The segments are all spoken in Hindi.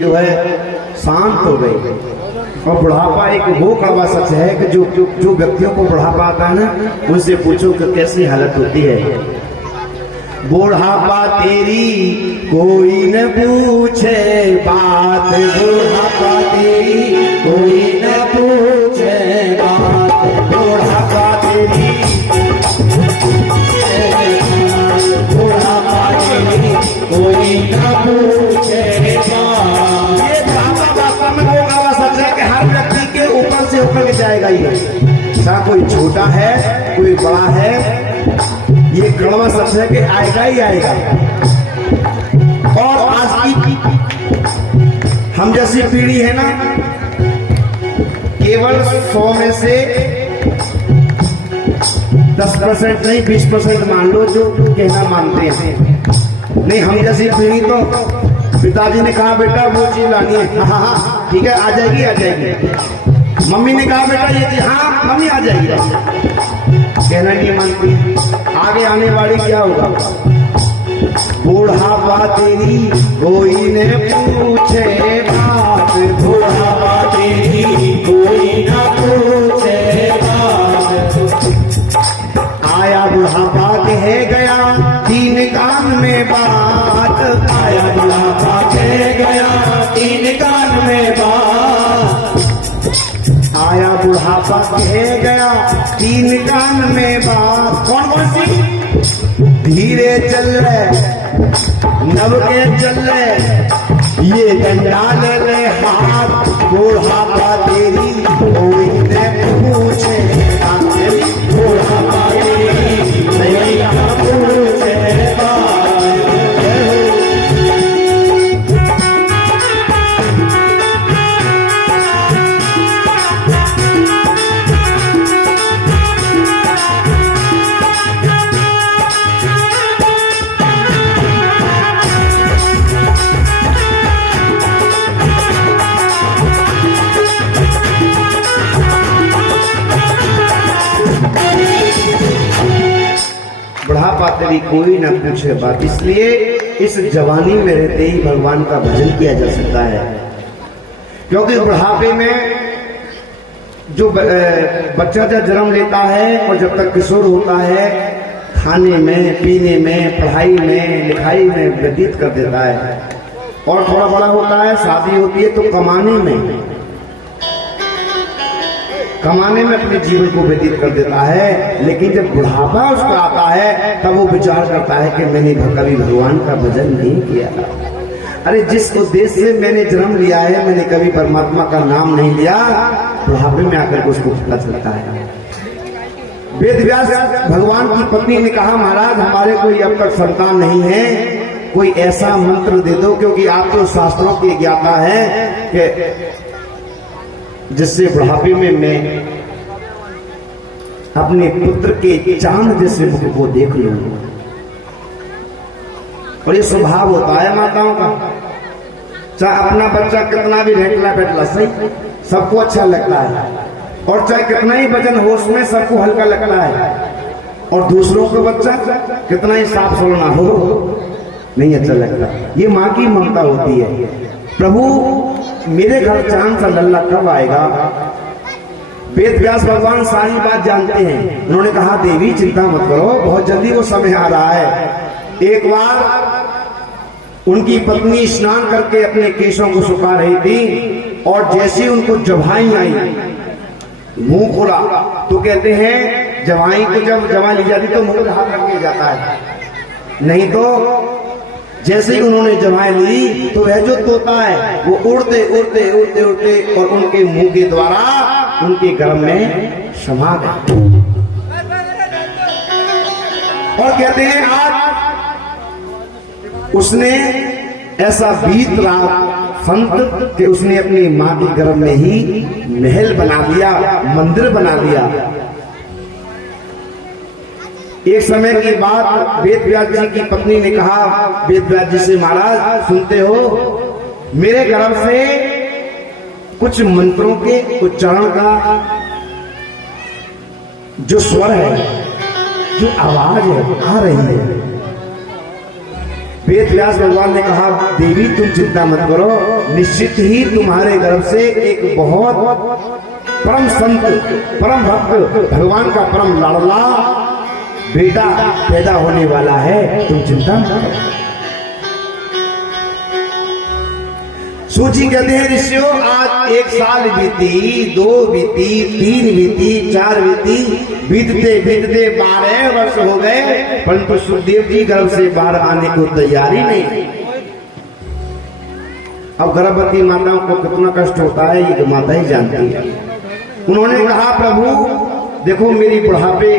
जो है शांत हो गई। और बुढ़ापा एक वो कड़वा सच है कि जो व्यक्तियों को बुढ़ापा आता है ना, उनसे पूछो कि कैसी हालत होती है। बुढ़ापा तेरी कोई न पूछे बात, बुढ़ापा तेरी कोई न पूछे बात, बुढ़ापा तेरी बुढ़ापा तेरी कोई न पूछे बात। ये बुढ़ापा वास्तव में वो कड़वा सच है कि हर व्यक्ति के ऊपर से होकर के जाएगा ही, चाहे कोई छोटा है कोई बड़ा है, ये कड़वा सच है कि आएगा ही आएगा। और आज की हम जैसी पीढ़ी है ना, केवल 100 में से 10% नहीं 20% मान लो जो कहना मानते हैं। नहीं, हम जैसी पीढ़ी तो पिताजी ने कहा बेटा वो चीज लानी है, हाँ हाँ ठीक है आ जाएगी आ जाएगी। मम्मी ने कहा बेटा ये चीज, हाँ मम्मी आ जाएगी, कहना नहीं मानती। आगे आने वाली क्या होगा? बुढ़ापा तेरी कोई न पूछे बात, बुढ़ापा तेरी कोई न पूछे बात। आया बुढ़ापा कह गया 3 कान में बात, आया बुढ़ापा कह गया 3 कान में बात, आया बुढ़ापा कह गया 3 कान में बात। कौन कौन सी? धीरे चल रहे नव के चल रहे ये डंडा ले ले हाथ, बुढ़ापा तेरी कोई न पूछे बुढ़ापा तेरी नहीं पूछे बुढ़ापा तेरी कोई न पूछे बात। इसलिए इस जवानी में रहते ही भगवान का भजन किया जा सकता है, क्योंकि बुढ़ापे में जो बच्चा जब जन्म लेता है और जब तक किशोर होता है, खाने में पीने में पढ़ाई में लिखाई में व्यतीत कर देता है। और थोड़ा बड़ा होता है, शादी होती है तो कमाने में अपने जीवन को व्यतीत कर देता है। लेकिन जब बुढ़ापा उसका आता है तब वो विचार करता है कि मैंने कभी भगवान का भजन नहीं किया। अरे जिस उद्देश्य से मैंने जन्म लिया है, मैंने कभी परमात्मा का नाम नहीं लिया, बुढ़ापे में आकर के उसको पता चलता है। वेदव्यास भगवान की पत्नी ने कहा महाराज हमारे कोई अब तक संतान नहीं है, कोई ऐसा मंत्र दे दो, क्योंकि आप तो शास्त्रों की ज्ञाता है कि जिससे बुढ़ापे में मैं अपने पुत्र के चांद जैसे मुख को देख लूं। और ये स्वभाव होता है माताओं का, चाहे अपना बच्चा कितना भी ढेकला बैठला सही सबको अच्छा लगता है, और चाहे कितना ही वजन हो उसमें सबको हल्का लगता है, और दूसरों का बच्चा कितना ही साफ सुथरा हो नहीं अच्छा लगता। ये माँ की ममता होती है। प्रभु मेरे घर चांद सा लल्ला कब आएगा? वेद व्यास भगवान सारी बात जानते हैं। उन्होंने कहा देवी चिंता मत करो, बहुत जल्दी वो समय आ रहा है। एक बार उनकी पत्नी स्नान करके अपने केशों को सुखा रही थी, और जैसे उनको जवाई आई, मुंह खोला, तो कहते हैं जवाई को जब जवाई ली जाती तो मुंह में हाथ रख के जाता है, नहीं तो जैसे ही उन्होंने जवाई ली तो वह जो तोता है वो उड़ते उड़ते उड़ते उड़ते और उनके मुंह के द्वारा उनके गर्भ में समा गए। और कहते हैं आज उसने ऐसा बीत रहा संत कि उसने अपनी मां के गर्भ में ही महल बना दिया, मंदिर बना दिया। एक समय की बात वेद व्यास जी की पत्नी ने कहा वेद व्यास जी से, महाराज सुनते हो मेरे गर्भ से कुछ मंत्रों के उच्चारण का जो स्वर है, जो आवाज है आ रही है। वेद व्यास भगवान ने कहा, देवी तुम चिंता मत करो, निश्चित ही तुम्हारे गर्भ से एक बहुत परम संत, परम भक्त, भगवान का परम लाडला बेटा पैदा होने वाला है, तुम चिंता मत करो। सूची कहते हैं ऋषियों, आज 1 साल बीती, 2 बीती, 3 बीती, 4 बीती, बीतते बीतते 12 वर्ष हो गए, परंतु सुखदेव जी गर्भ से बाहर आने को तैयारी नहीं। अब गर्भवती माताओं को कितना कष्ट होता है ये माता ही जानती है। उन्होंने कहा, प्रभु देखो मेरी बुढ़ापे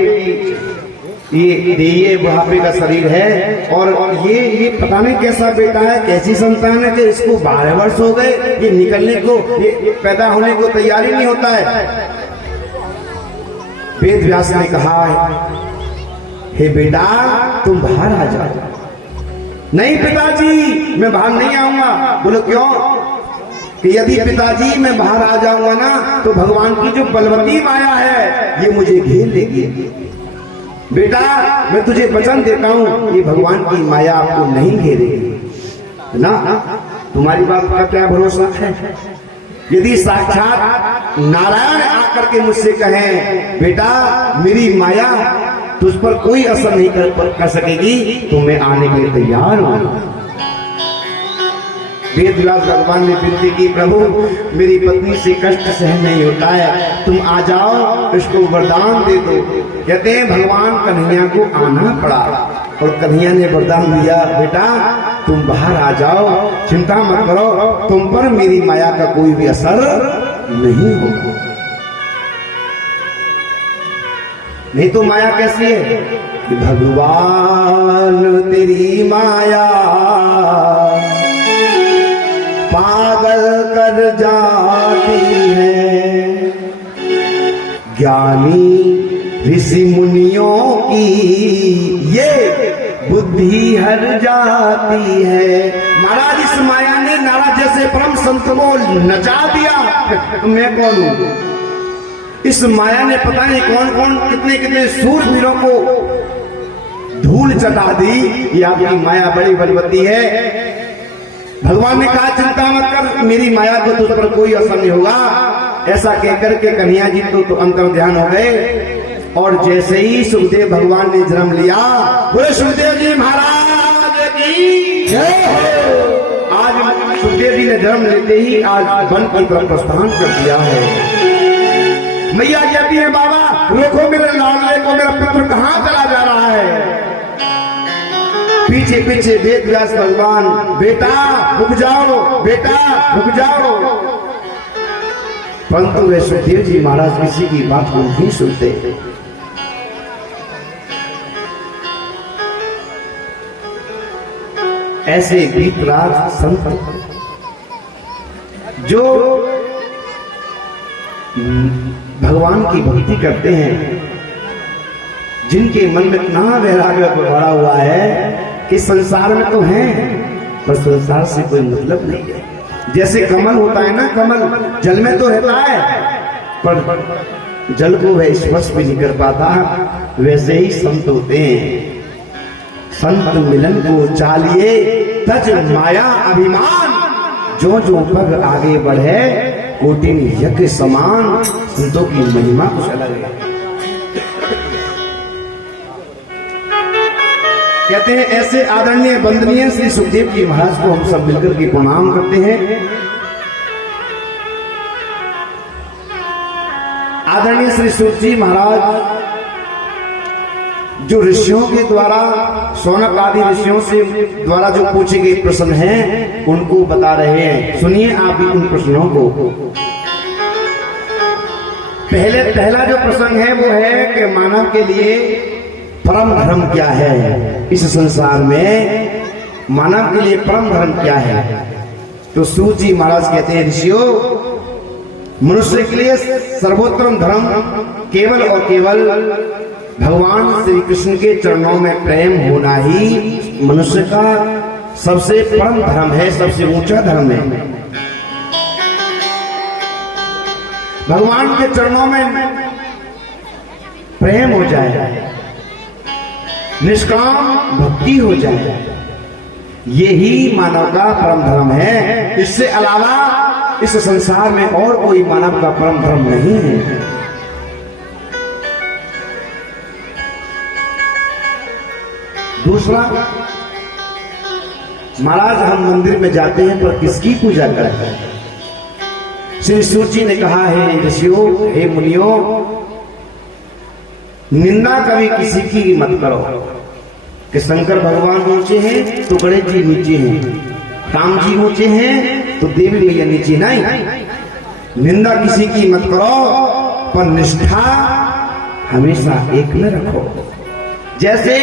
ये बुढ़ापे का शरीर है, और ये पता नहीं कैसा बेटा है, कैसी संतान है कि इसको 12 वर्ष हो गए, ये निकलने को, ये पैदा होने को तैयारी नहीं होता है। वेद व्यास ने कहा, हे बेटा तुम बाहर आ जाओ। नहीं पिताजी मैं बाहर नहीं आऊंगा। बोलो क्यों? कि यदि पिताजी मैं बाहर आ जाऊंगा ना तो भगवान की जो बलवती माया है ये मुझे घेर लेगी। बेटा मैं तुझे वचन देता हूं, ये भगवान की माया आपको नहीं घेरेगी ना। तुम्हारी बात का क्या भरोसा है? यदि साक्षात नारायण आकर के मुझसे कहें, बेटा मेरी माया तुझ पर कोई असर नहीं कर सकेगी, तो मैं आने के लिए तैयार हूं। वेद व्यास भगवान ने विनती की, प्रभु मेरी पत्नी से कष्ट सहन नहीं होता है, तुम आ जाओ, इसको वरदान दे दो। कहते हैं भगवान कन्हैया को आना पड़ा और कन्हैया ने वरदान दिया, बेटा तुम बाहर आ जाओ, चिंता मत करो, तुम पर मेरी माया का कोई भी असर नहीं होगा। नहीं तो माया कैसी है कि भगवान तेरी माया पागल कर जाती है, ज्ञानी ऋषि मुनियों की ये बुद्धि हर जाती है। महाराज इस माया ने नाराज जैसे परम संत को नचा दिया। मैं कौन हूं? इस माया ने पता नहीं कौन कौन कितने कितने सूरवीरों को धूल चटा दी। ये आपकी माया बड़ी बलवती है। भगवान ने कहा चिंता मत कर, मेरी माया को तुझ पर कोई असर नहीं होगा। ऐसा कहकर के कन्हैया जी तो अंतर ध्यान हो गए। और जैसे ही सुखदेव भगवान ने जन्म लिया, बोले सुखदेव जी महाराज की जय हो। आज सुखदेव जी ने जन्म लेते ही आज वन की तरफ प्रस्थान कर दिया है। मैया कहती है, बाबा रोको मेरे लाडले को, मेरा पुत्र कहां चला जा रहा है? पीछे पीछे वेद व्यास भगवान, बेटा रुक जाओ, बेटा रुक जाओ। परंतु वे सुखदेव जी महाराज किसी की बात को नहीं सुनते। ऐसे बीतराज संत जो भगवान की भक्ति करते हैं, जिनके मन में इतना वैराग्य भरा हुआ है कि संसार में तो हैं पर संसार से कोई मतलब नहीं है। जैसे कमल होता है ना, कमल जल में तो रहता है पर जल को वह स्पर्श भी नहीं कर पाता, वैसे ही संत होते हैं। संत मिलन को चालिए तज माया अभिमान, जो जो पग आगे बढ़े कोटि यज्ञ समान। संतों की महिमा कुछ अलग है। कहते हैं ऐसे आदरणीय वंदनीय श्री सुखदेव जी महाराज को हम सब मिलकर के प्रणाम करते हैं। आदरणीय श्री सुख जी महाराज जो ऋषियों के द्वारा, शौनक आदि ऋषियों से द्वारा जो पूछे गए प्रश्न हैं उनको बता रहे हैं। सुनिए आप भी उन प्रश्नों को। पहला जो प्रश्न है वो है कि मानव के लिए परम धर्म क्या है? इस संसार में मानव के लिए परम धर्म क्या है? तो सूत जी महाराज कहते हैं, ऋषियों मनुष्य के लिए सर्वोत्तम धर्म केवल और केवल भगवान श्री कृष्ण के चरणों में प्रेम होना ही मनुष्य का सबसे परम धर्म है, सबसे ऊंचा धर्म है। भगवान के चरणों में प्रेम हो जाए, निष्काम भक्ति हो जाए, यही मानव का परम धर्म है। इससे अलावा इस संसार में और कोई मानव का परम धर्म नहीं है। दूसरा, महाराज हम मंदिर में जाते हैं पर किसकी पूजा करते हैं? श्री शिव जी ने कहा है ऋषियों, हे मुनियों, निंदा कभी किसी की मत करो कि शंकर भगवान ऊंचे हैं तो गणेश जी नीचे हैं, राम जी ऊंचे हैं तो देवी मैया नीचे नहीं। निंदा किसी की मत करो पर निष्ठा हमेशा एक में रखो। जैसे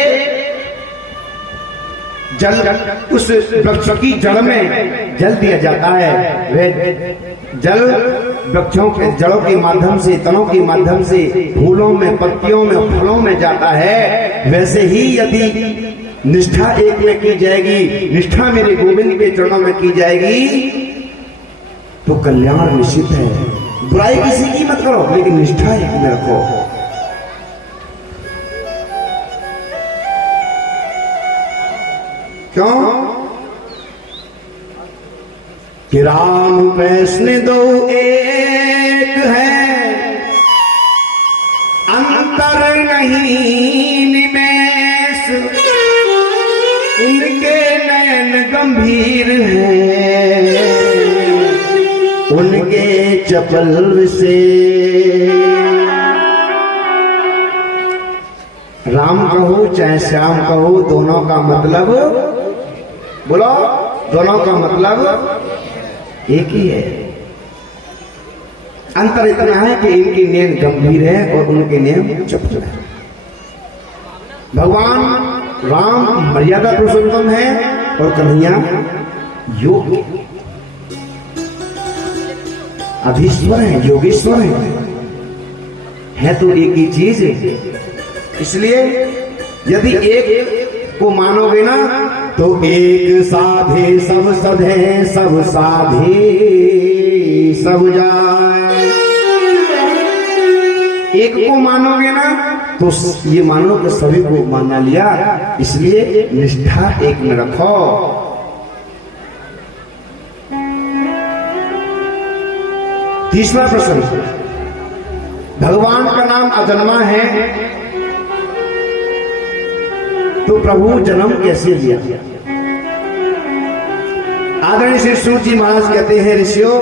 जल उस वृक्ष की जड़ में जल दिया जाता है, वह जल वृक्षों के जड़ों के माध्यम से, तनों के माध्यम से फूलों में, पत्तियों में, फलों में जाता है। वैसे ही यदि निष्ठा एक में की जाएगी, निष्ठा मेरे गोविंद के चरणों में की जाएगी तो कल्याण निश्चित है। बुराई किसी की मत करो लेकिन निष्ठा एक में रखो। क्यों कि राम कृष्ण दो एक है, अंतर नहीं निमेष, उनके नयन गंभीर हैं, उनके चपल से। राम कहो चाहे श्याम कहो, दोनों का मतलब, बोलो, दोनों का मतलब एक ही है। अंतर इतना है कि इनकी नैन गंभीर है और उनके नैन चपल है। भगवान राम मर्यादा पुरुषोत्तम है और कन्हैया योगी, अधीश्वर है, योगेश्वर है तो एक ही चीज है। इसलिए यदि एक को मानोगे ना तो एक साधे सब सधे, सब साधे सब जाए। एक को मानोगे ना तो ये मानो कि सभी को माना लिया। इसलिए निष्ठा एक में रखो। तीसरा प्रश्न, भगवान का नाम अजन्मा है तो प्रभु जन्म कैसे लिया? आदरणीय श्री सूत जी महाराज कहते हैं, ऋषियों,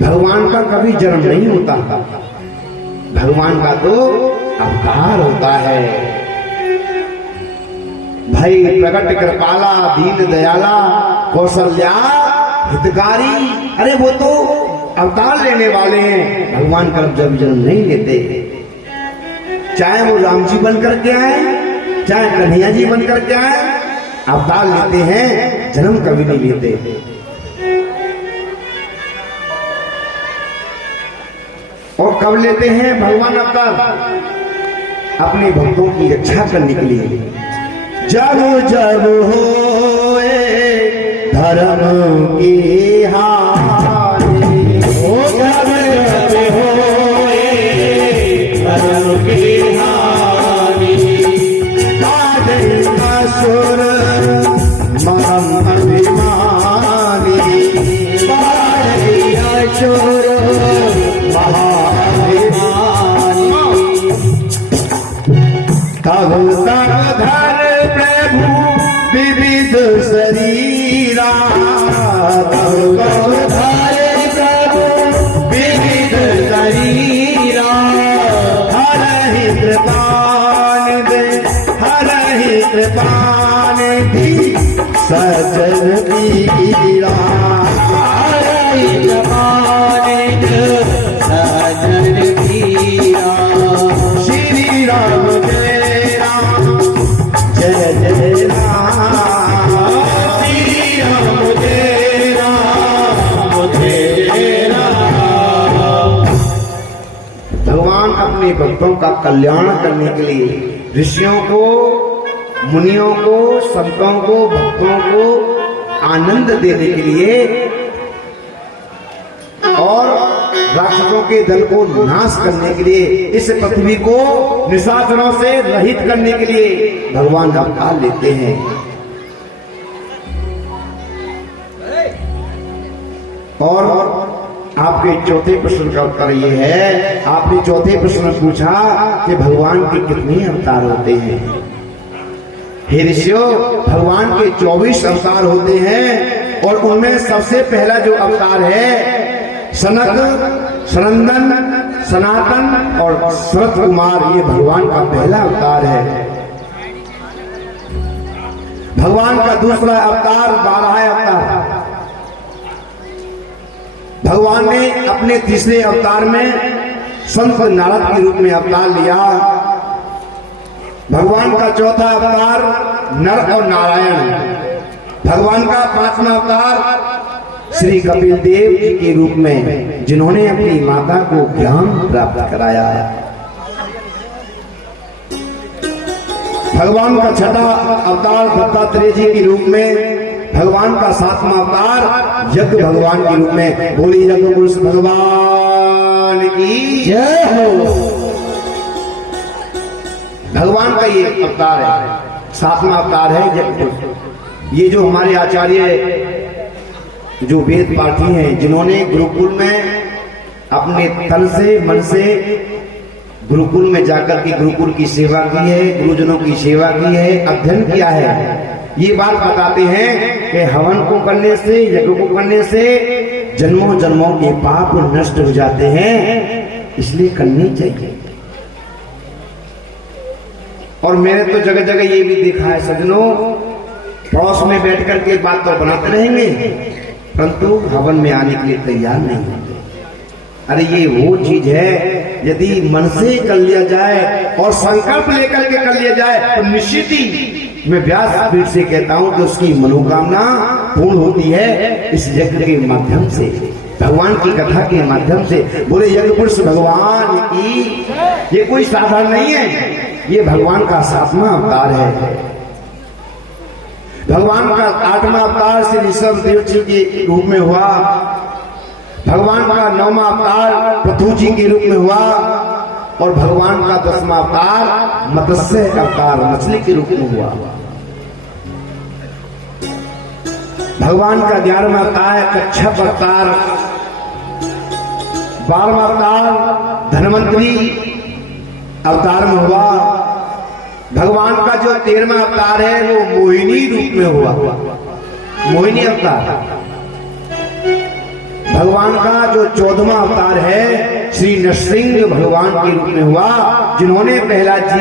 भगवान का कभी जन्म नहीं होता, भगवान का तो अवतार होता है। भाई प्रकट कृपाला, दीन दयाला, कौशल्या हितकारी, अरे वो तो अवतार लेने वाले हैं, भगवान का जब जन्म नहीं लेते। चाहे वो राम जी बन करके आए, चाहे कन्हैया जी बन करके आए, अवतार लेते हैं, जन्म कभी नहीं लेते। और कब लेते हैं भगवान अवतार? अपने भक्तों की रक्षा करने के लिए। जब जब होए धर्म की हानि, जब जब होए धर्म की हानि, असुर मरम अभिमानी, असुर महाअभिमानी, तब तक धर प्रभु विविध शरीरा, तब तक धर प्रभु विविध शरीरा, हरहि कृपान दे, हरहि कृपान दी सजन पीरा, हरहि कृपान दे सजन पीरा। श्री राम जय राम, जय जय राम, श्री राम जय राम, जय जय राम। भगवान अपने भक्तों का कल्याण करने के लिए ऋषियों को, मुनियों को, संतों को, भक्तों को आनंद देने के लिए और राक्षसों के दल को नाश करने के लिए, इस पृथ्वी को निशाचरों से रहित करने के लिए भगवान अवतार लेते हैं। और आपके चौथे प्रश्न का उत्तर ये है, आपने चौथे प्रश्न में पूछा कि भगवान के कितने अवतार होते हैं। हे ऋषियों, भगवान के 24 अवतार होते हैं और उनमें सबसे पहला जो अवतार है सनक, सनंदन, सनातन और शरत कुमार, ये भगवान का पहला अवतार है। भगवान का दूसरा अवतार 12 अवतार। भगवान ने अपने तीसरे अवतार में संत नारद के रूप में अवतार लिया। भगवान का चौथा अवतार नर और नारायण। भगवान का 5वां अवतार श्री कपिल देव जी के रूप में, जिन्होंने अपनी माता को ज्ञान प्राप्त कराया। भगवान का छठा अवतार दत्तात्रेय जी के रूप में। भगवान का 7वां अवतार यज्ञ भगवान के रूप में। बोली यज्ञ पुरुष भगवान की जय हो। भगवान का ये अवतार है, 7वां अवतार है यज्ञ पुरुष। ये जो हमारे आचार्य जो वेद पाठी हैं, जिन्होंने गुरुकुल में अपने तन से मन से गुरुकुल में जाकर के गुरुकुल की सेवा की है, गुरुजनों की सेवा की है, अध्ययन किया है, ये बात बताते हैं कि हवन को करने से, यज्ञ को करने से जन्मों जन्मों के पाप नष्ट हो जाते हैं, इसलिए करनी चाहिए। और मैंने तो जगह जगह ये भी देखा है सज्जनों, पड़ोस में बैठ करके बात तो बनाते रहेंगे परंतु हवन में आने के लिए तैयार नहीं होते। अरे ये वो चीज है, यदि मन से कर लिया जाए और संकल्प लेकर के कर लिया जाए तो निश्चित ही मैं व्यासपीठ से कहता हूं कि उसकी मनोकामना पूर्ण होती है इस यज्ञ के माध्यम से, भगवान की कथा के माध्यम से। बोले यज्ञ पुरुष भगवान की। ये कोई साधारण नहीं है, ये भगवान का 7वां अवतार है। भगवान का 8वां अवतार श्री ऋषभ देव जी के रूप में हुआ। भगवान का 9वां अवतार पृथु जी के रूप में हुआ और भगवान का 10वां अवतार मत्स्य अवतार, मछली के रूप में हुआ। भगवान का 11वां अवतार कच्छप अवतार। 12वां अवतार धनवंतरी अवतार में हुआ। भगवान का जो 13वां अवतार है वो मोहिनी रूप में हुआ, मोहिनी अवतार। भगवान का जो 14वां अवतार है श्री नरसिंह भगवान के रूप में हुआ, जिन्होंने पहला जी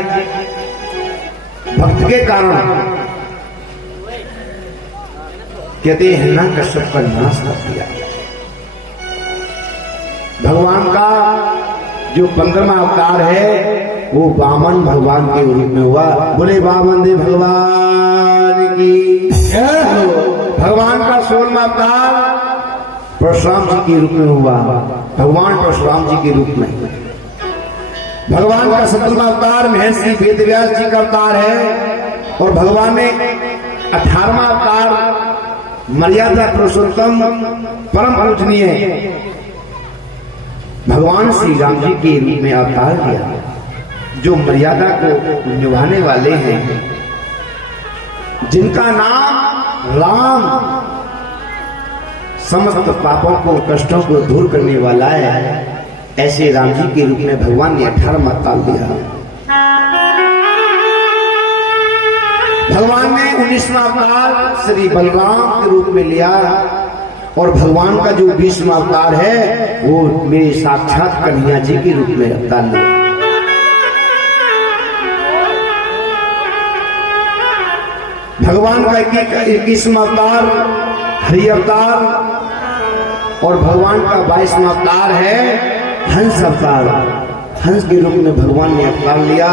भक्त के कारण कहते हैं हिरण्यकश्यप का नाश कर दिया। भगवान का जो 15वां अवतार है वो वामन भगवान के रूप में हुआ। बोले वामन देव भगवान की। भगवान का 16वां अवतार परशुराम जी के रूप में हुआ, भगवान परशुराम जी के रूप में। भगवान का 17वां अवतार महर्षि वेदव्यास जी का अवतार है और भगवान ने 18वां अवतार मर्यादा पुरुषोत्तम परम पूजनीय भगवान श्री राम जी के रूप में अवतार लिया, जो मर्यादा को निभाने वाले हैं, जिनका नाम राम समस्त पापों को, कष्टों को दूर करने वाला है। ऐसे राम जी के रूप में भगवान ने 18वां अवतार लिया। भगवान ने 19वां अवतार श्री बलराम के रूप में लिया और भगवान का जो 20वां अवतार है वो मेरे साक्षात कन्हैया जी के रूप में अवतार लिया। भगवान का 21वां अवतार हरि अवतार और भगवान का 22वां अवतार है हंस अवतार। हंस के रूप में भगवान ने अवतार लिया।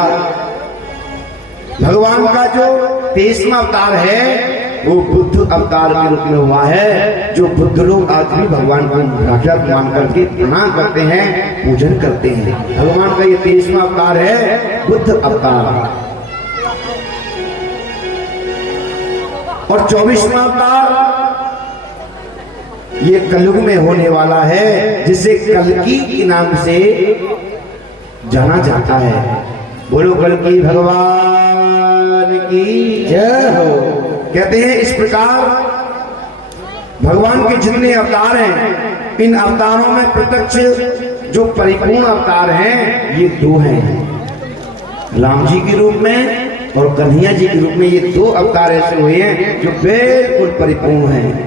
भगवान का जो 23वां अवतार है वो बुद्ध अवतार के रूप में हुआ है, जो बुद्ध लोग आज भी भगवान को साक्षात मान करके प्रणाम करते हैं, पूजन करते हैं। भगवान का ये 23वां अवतार है बुद्ध अवतार। और 24वां अवतार ये कलयुग में होने वाला है, जिसे कल्कि के नाम से जाना जाता है। बोलो कल्कि भगवान की जय हो। कहते हैं इस प्रकार भगवान के जितने अवतार हैं, इन अवतारों में प्रत्यक्ष जो परिपूर्ण अवतार हैं ये दो हैं, राम जी के रूप में और कन्हैया जी के रूप में। ये दो अवतार ऐसे हुए हैं जो बिल्कुल परिपूर्ण हैं।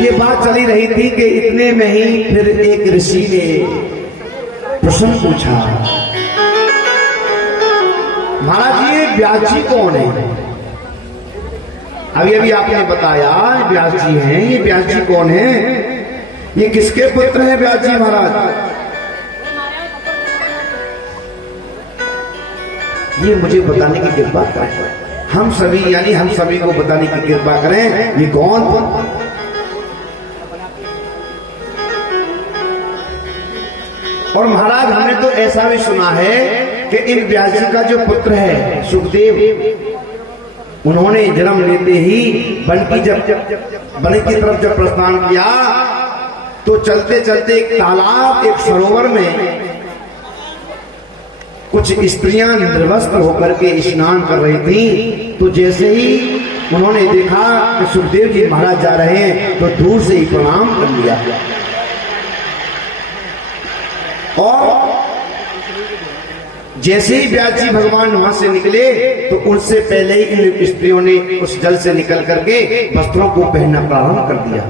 ये बात चली रही थी कि इतने में ही फिर एक ऋषि ने प्रश्न पूछा, महाराज ये व्यास जी कौन है? अभी अभी आपने बताया व्यास जी हैं, ये व्यास जी कौन है? ये किसके पुत्र हैं व्यास जी महाराज? ये मुझे बताने की कृपा करें, हम सभी यानी हम सभी को बताने की कृपा करें, ये कौन? और महाराज हमने तो ऐसा भी सुना है कि इन व्यास जी का जो पुत्र है सुखदेव, उन्होंने जन्म लेते ही वन की तरफ जब प्रस्थान किया तो चलते चलते एक तालाब, एक सरोवर में कुछ स्त्रियां निर्वस्त्र होकर के स्नान कर रही थी। तो जैसे ही उन्होंने देखा कि सुखदेव जी महाराज जा रहे हैं तो दूर से ही प्रणाम कर लिया। और जैसे ही व्यास जी भगवान वहां से निकले तो उनसे पहले ही इन स्त्रियों ने उस जल से निकल करके वस्त्रों को पहनना प्रारंभ कर दिया।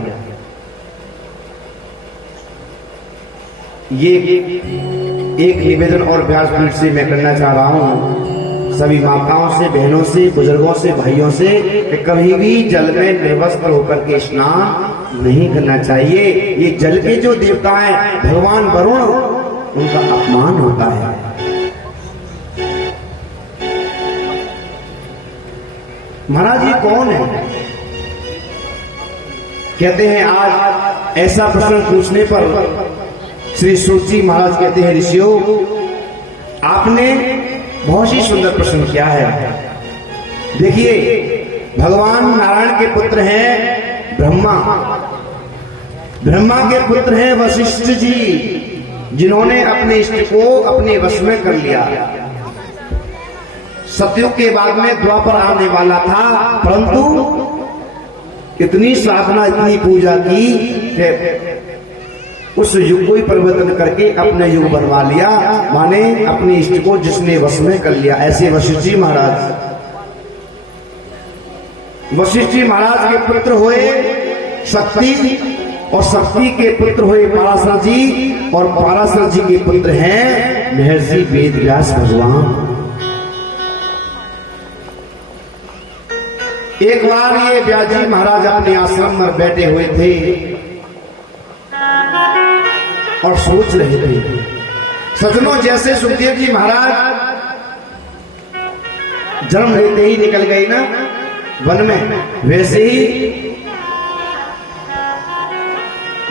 ये एक निवेदन और व्यासपीठ से मैं करना चाह रहा हूं सभी माताओं से, बहनों से, बुजुर्गों से, भाइयों से कि कभी भी जल में निर्वस्त्र होकर के स्नान नहीं करना चाहिए। ये जल के जो देवता हैं भगवान वरुण, उनका अपमान होता है। महाराज ये कौन है? कहते हैं आज ऐसा प्रश्न पूछने पर श्री सूत जी महाराज कहते हैं, ऋषियों आपने बहुत ही सुंदर प्रश्न किया है। देखिए भगवान नारायण के पुत्र हैं ब्रह्मा, ब्रह्मा के पुत्र हैं वशिष्ठ जी, जिन्होंने अपने इष्ट को अपने वश में कर लिया। सतयुग के बाद में द्वापर आने वाला था, परंतु इतनी साधना, इतनी पूजा की कि उस युग को ही परिवर्तन करके अपने युग बनवा लिया, माने अपने इष्ट को जिसने वश में कर लिया। ऐसे वशिष्ठ जी महाराज, वशिष्ठ जी महाराज के पुत्र हुए शक्ति, और शक्ति के पुत्र हुए पराशर जी, और पराशर जी के पुत्र हैं महर्षि वेदव्यास भगवान। एक बार ये व्यास जी महाराज अपने आश्रम में बैठे हुए थे और सोच रहे थे। सजनों, जैसे सुखदेव जी महाराज जन्म लेते ही निकल गए ना वन में, वैसे ही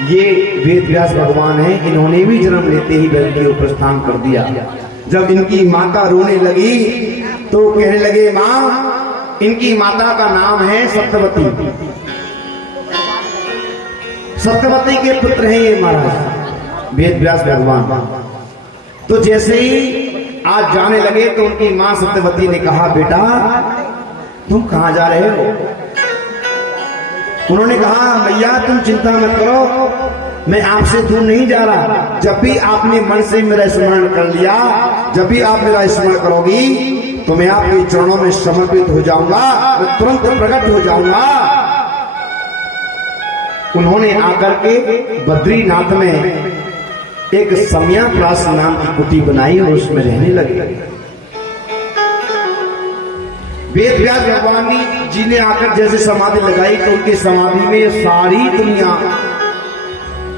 ये वेदव्यास भगवान हैं, इन्होंने भी जन्म लेते ही वन के ऊपर प्रस्थान कर दिया। जब इनकी माता रोने लगी तो कहने लगे, मां, इनकी माता का नाम है सत्यवती, सत्यवती के पुत्र हैं ये महाराज वेदव्यास भगवान। तो जैसे ही आज जाने लगे तो उनकी मां सत्यवती ने कहा, बेटा तुम कहां जा रहे हो? उन्होंने कहा, मैया तुम चिंता मत करो, मैं आपसे दूर नहीं जा रहा। जब भी आपने मन से मेरा स्मरण कर लिया, जब भी आप मेरा स्मरण करोगी तो मैं आपके चरणों में समर्पित हो जाऊंगा, मैं तुरंत प्रकट हो जाऊंगा। उन्होंने आकर के बद्रीनाथ में एक सम्याप्रास नाम की कुटी बनाई और उसमें रहने लगे। वेदव्यास भगवान जी ने आकर जैसे समाधि लगाई तो उनकी समाधि में सारी दुनिया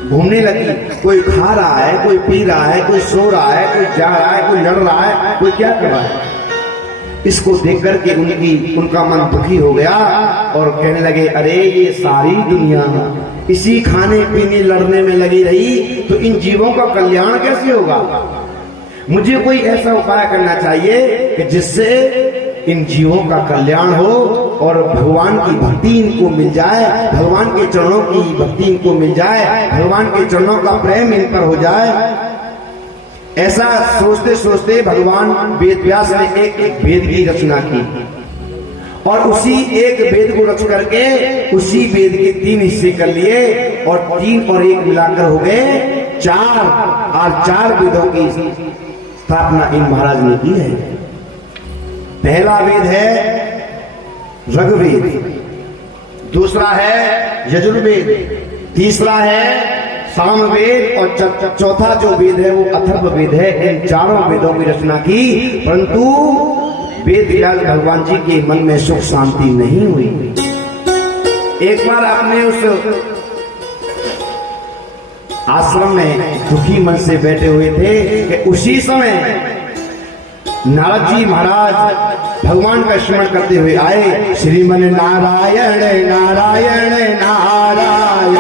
घूमने लगी। कोई खा रहा है, कोई पी रहा है, कोई सो रहा है, कोई जा रहा है, कोई लड़ रहा है, कोई क्या कर रहा है। इसको देख करके उनका मन दुखी हो गया और कहने लगे, अरे ये सारी दुनिया इसी खाने पीने लड़ने में लगी रही तो इन जीवों का कल्याण कैसे होगा? मुझे कोई ऐसा उपाय करना चाहिए कि जिससे इन जीवों का कल्याण हो और भगवान की भक्ति इनको मिल जाए, भगवान के चरणों की भक्ति इनको मिल जाए, भगवान के चरणों का प्रेम इन पर हो जाए। ऐसा सोचते सोचते भगवान वेद व्यास ने एक एक वेद की रचना की और उसी एक वेद को रच करके उसी वेद के 3 हिस्से कर लिए और 3 और 1 मिलाकर हो गए 4 और 4 वेदों की स्थापना इन महाराज ने की है। पहला वेद है ऋग्वेद, दूसरा है यजुर्वेद, तीसरा है सामवेद और चौथा जो वेद है वो अथर्ववेद है। इन चारों वेदों की रचना की, परंतु वेद व्यास भगवान जी के मन में सुख शांति नहीं हुई। एक बार आपने उस आश्रम में दुखी मन से बैठे हुए थे कि उसी समय नारद जी महाराज भगवान का स्मरण करते हुए आए। श्रीमन नारायण नारायण नारायण,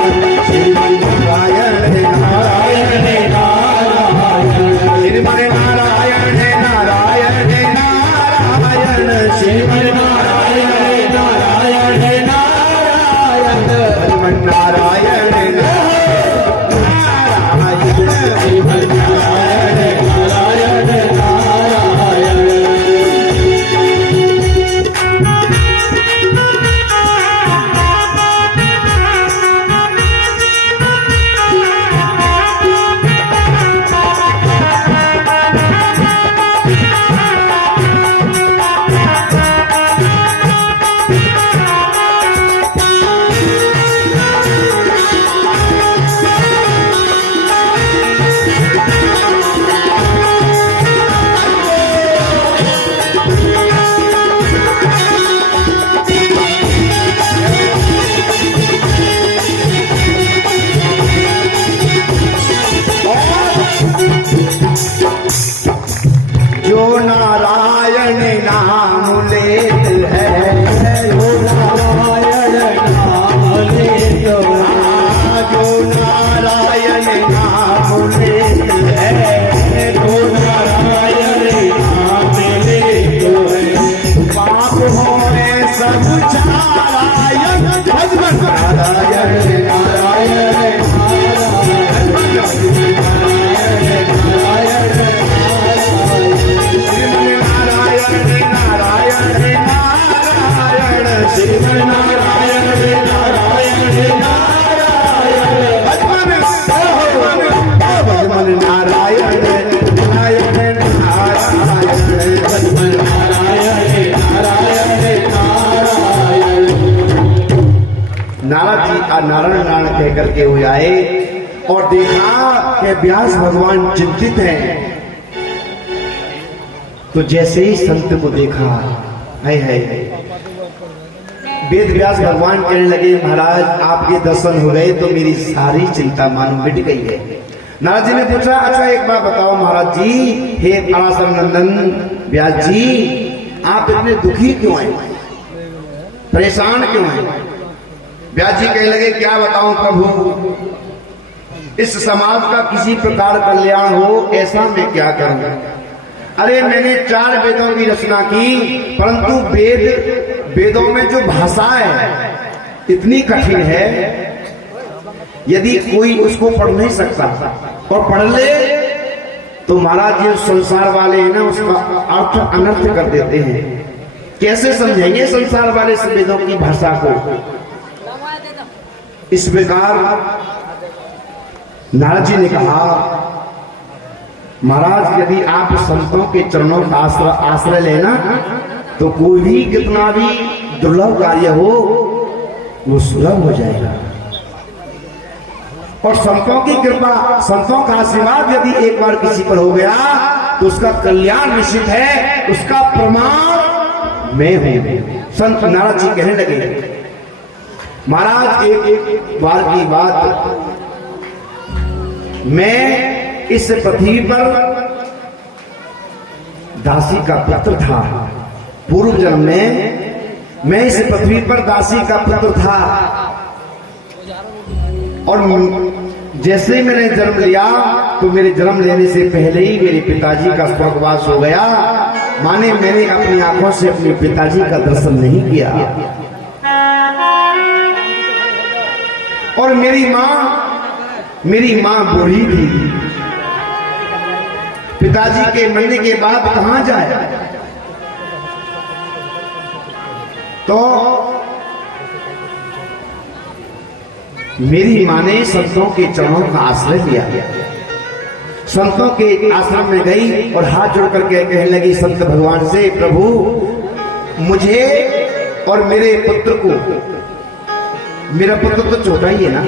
श्रीमन नारायण नारायण नारायण, श्रीमन नारायण नारायण नारायण, श्रीमन नारायण नारायण नारायण, श्रीमन नारायण नारायण नारायण कह करके हुए आए और देखा कि व्यास भगवान चिंतित हैं। तो जैसे ही संत को देखा है वेद व्यास भगवान कहने लगे महाराज आपके दर्शन हो गए तो मेरी सारी चिंता मानो मिट गई है। नारद जी ने पूछा अच्छा एक बात बताओ महाराज जी, हे पराशर नंदन व्यास जी आप इतने दुखी क्यों हैं, परेशान क्यों हैं? व्यास जी कहने लगे क्या बताऊं प्रभु, इस समाज का किसी प्रकार कल्याण हो ऐसा मैं क्या करूं। अरे मैंने 4 वेदों की रचना की, परंतु वेदों में जो भाषा है इतनी कठिन है, यदि कोई उसको पढ़ नहीं सकता और पढ़ ले तो महाराज जी संसार वाले हैं ना उसका अर्थ अनर्थ कर देते हैं। कैसे समझेंगे संसार वाले इस वेदों की भाषा को। इस प्रकार नारद जी ने कहा महाराज यदि आप संतों के चरणों का आश्रय लेना तो कोई भी कितना भी दुर्लभ कार्य हो वो सुलभ हो जाएगा। और संतों की कृपा, संतों का आशीर्वाद यदि एक बार किसी पर हो गया तो उसका कल्याण निश्चित है, उसका प्रमाण मैं हूं। संत नारद जी कहने लगे महाराज एक बार की बात, मैं इस पृथ्वी पर दासी का पुत्र था। पूर्व जन्म में मैं इस पृथ्वी पर दासी का पुत्र था और जैसे ही मैंने जन्म लिया तो मेरे जन्म लेने से पहले ही मेरे पिताजी का स्वर्गवास हो गया माने मैंने अपनी आंखों से अपने पिताजी का दर्शन नहीं किया। और मेरी माँ बूढ़ी थी, पिताजी के मरने के बाद कहां जाए। तो मेरी माँ ने संतों के चरणों का आश्रय लिया, संतों के आश्रम में गई और हाथ जोड़ करके कहने लगी संत भगवान से, प्रभु मुझे और मेरे पुत्र को, मेरा पुत्र तो छोटा ही है ना,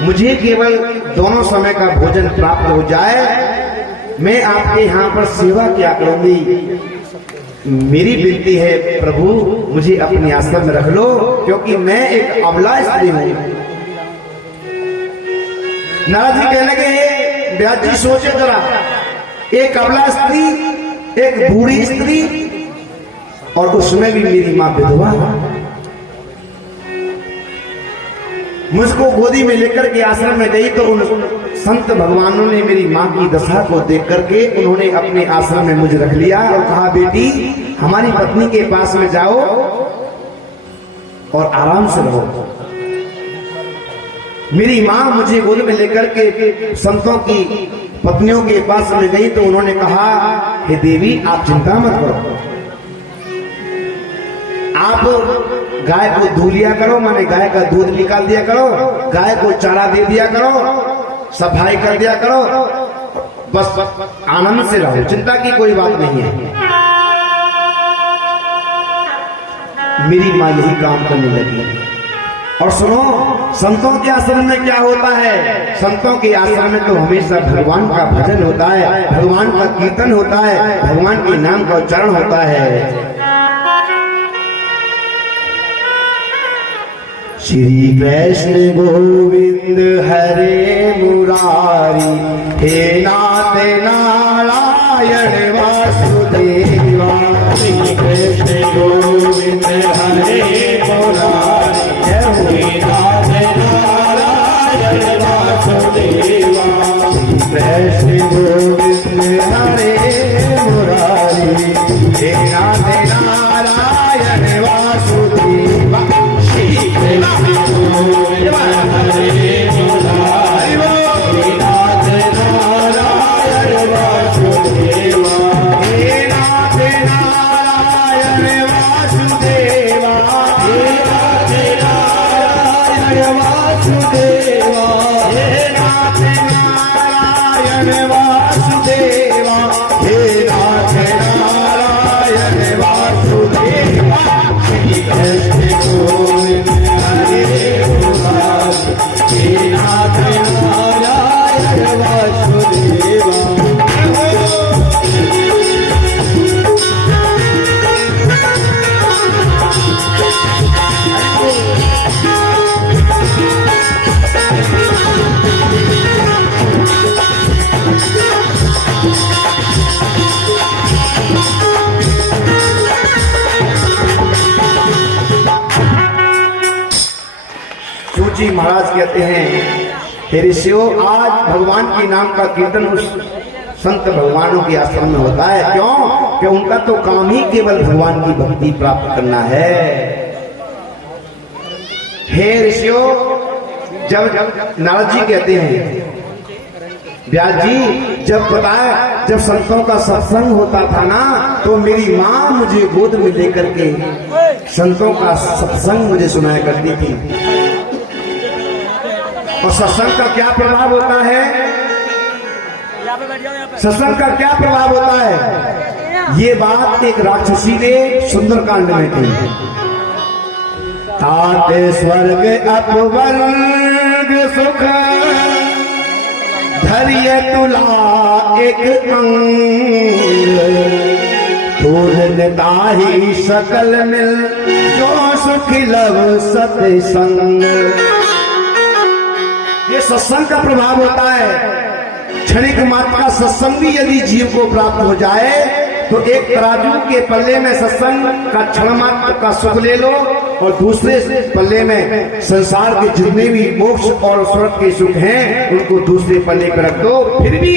मुझे केवल दोनों समय का भोजन प्राप्त हो जाए, मैं आपके यहाँ पर सेवा क्या करूंगी। मेरी विनती है प्रभु मुझे अपने आश्रम में रख लो, क्योंकि मैं एक अबला स्त्री हूं। नारद जी कहने लगे, व्यास जी सोचे जरा, एक अबला स्त्री, एक बूढ़ी स्त्री, और उसमें भी मेरी मां विधवा, मुझको गोदी में लेकर के आश्रम में गई तो उन संत भगवानों ने मेरी मां की दशा को देख करके उन्होंने अपने आश्रम में मुझे रख लिया और कहा, बेटी हमारी पत्नी के पास में जाओ और आराम से रहो। मेरी मां मुझे गोद में लेकर के संतों की पत्नियों के पास में गई तो उन्होंने कहा, हे देवी आप चिंता मत करो, आप गाय को दूह लिया करो, माने गाय का दूध निकाल दिया करो, गाय को चारा दे दिया करो, सफाई कर दिया करो, बस आनंद से रहो, चिंता की कोई बात नहीं है। मेरी मां यही काम करने लगी। और सुनो, संतों के आश्रम में क्या होता है, संतों के आश्रम में तो हमेशा भगवान का भजन होता है, भगवान का कीर्तन होता है, भगवान के नाम का उच्चारण होता है। श्री कृष्ण गोविंद हरे मुरारी, हे नाथ नारायण वासुदेवा। श्री कृष्ण गोविंद हरे मुरारी, हे नाथ नारायण वासुदेवा। श्री कृष्ण गोविंद हरे मुरारी, हे नाथ नारायण वासुदेवा। जी महाराज कहते हैं, हे ऋषियों आज भगवान के नाम का कीर्तन उस संत भगवानों के आश्रम में होता है। क्यों? कि उनका तो काम ही केवल भगवान की भक्ति प्राप्त करना है। हे ऋषियों, जब नारद जी कहते हैं, व्यास जी जब संतों का सत्संग होता था ना, तो मेरी माँ मुझे गोद में लेकर के संतों का सत्संग मुझे सुनाया करती थी। और सत्संग का क्या प्रभाव होता है, सत्संग का क्या प्रभाव होता है, ये बात एक राक्षसी ने सुंदरकांड में कही। ताते स्वर्ग अपवर्ग सुख धैर्य तुला एक अंग, ताही सकल मिल जो सुख लव सत्संग। ये सत्संग का प्रभाव होता है। क्षणिक मात्र का सत्संग भी यदि जीव को प्राप्त हो जाए तो एक तराजू के पल्ले में सत्संग का क्षण मात्र का सुख ले लो और दूसरे पल्ले में संसार के जितने भी मोक्ष और स्वर्ग के सुख हैं उनको दूसरे पल्ले पर रख दो। फिर भी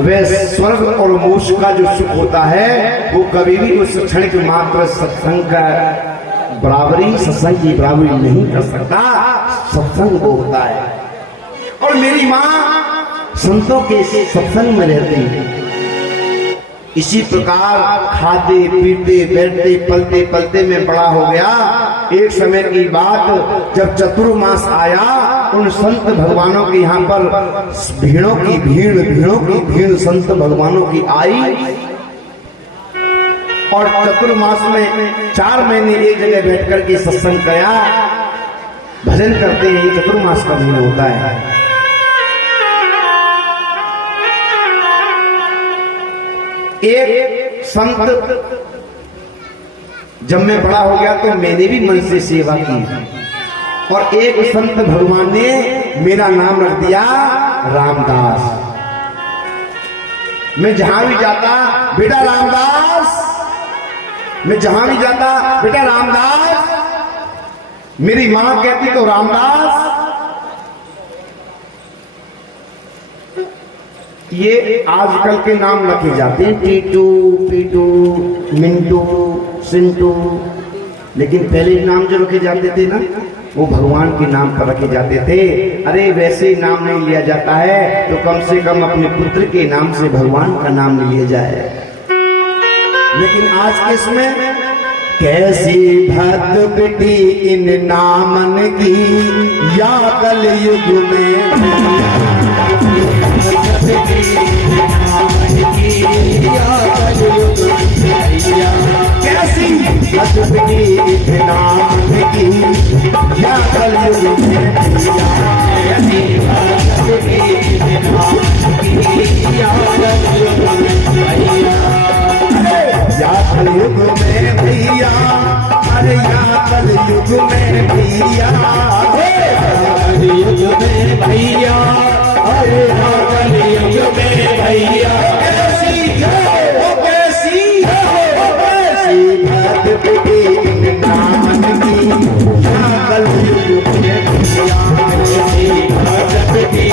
वह स्वर्ग और मोक्ष का जो सुख होता है वो कभी भी उस क्षण के मात्र सत्संग का बराबरी, सत्संग की बराबरी नहीं कर सकता। सत्संग वो होता है। और मेरी माँ संतों के सत्संग में रहती है। इसी प्रकार खाते पीते बैठते पलते पलते में बड़ा हो गया। एक समय की बात, जब चतुर्मास आया, उन संत भगवानों के यहाँ पर भीड़ों की भीड़ संत भगवानों की आई। और चतुर्मास में 4 महीने एक जगह बैठ करके सत्संग किया, भजन करते हैं। ये चतुर्मास का महीना होता है। एक संत, जब मैं बड़ा हो गया तो मैंने भी मन से सेवा की, और एक संत भगवान ने मेरा नाम रख दिया रामदास। मैं जहां भी जाता बेटा रामदास, मैं जहां भी जाता बेटा रामदास। मेरी मां कहती तो रामदास। ये आजकल के नाम रखे जाते हैं, टीटू, पीटू, मिंटू, सिंटू, लेकिन पहले नाम जो रखे जाते थे ना, वो भगवान के नाम पर रखे जाते थे। अरे वैसे नाम नहीं लिया जाता है तो कम से कम अपने पुत्र के नाम से भगवान का नाम लिया जाए। लेकिन आज के इसमें कैसी भक्त बेटी इन नामन की, या कल युग में कैसी भक्त बेटी इन नामन की, या कल युग में कैसी भक्त बेटी इन नामन की, या कल युग में या कलयुग में भैया, अरे या कलयुग में भैया, कलयुग में भैया, अरे या कलयुग में भैया, कैसी भक्त बेटी नामन की, या कलयुग में भैया, कैसी भक्त बेटी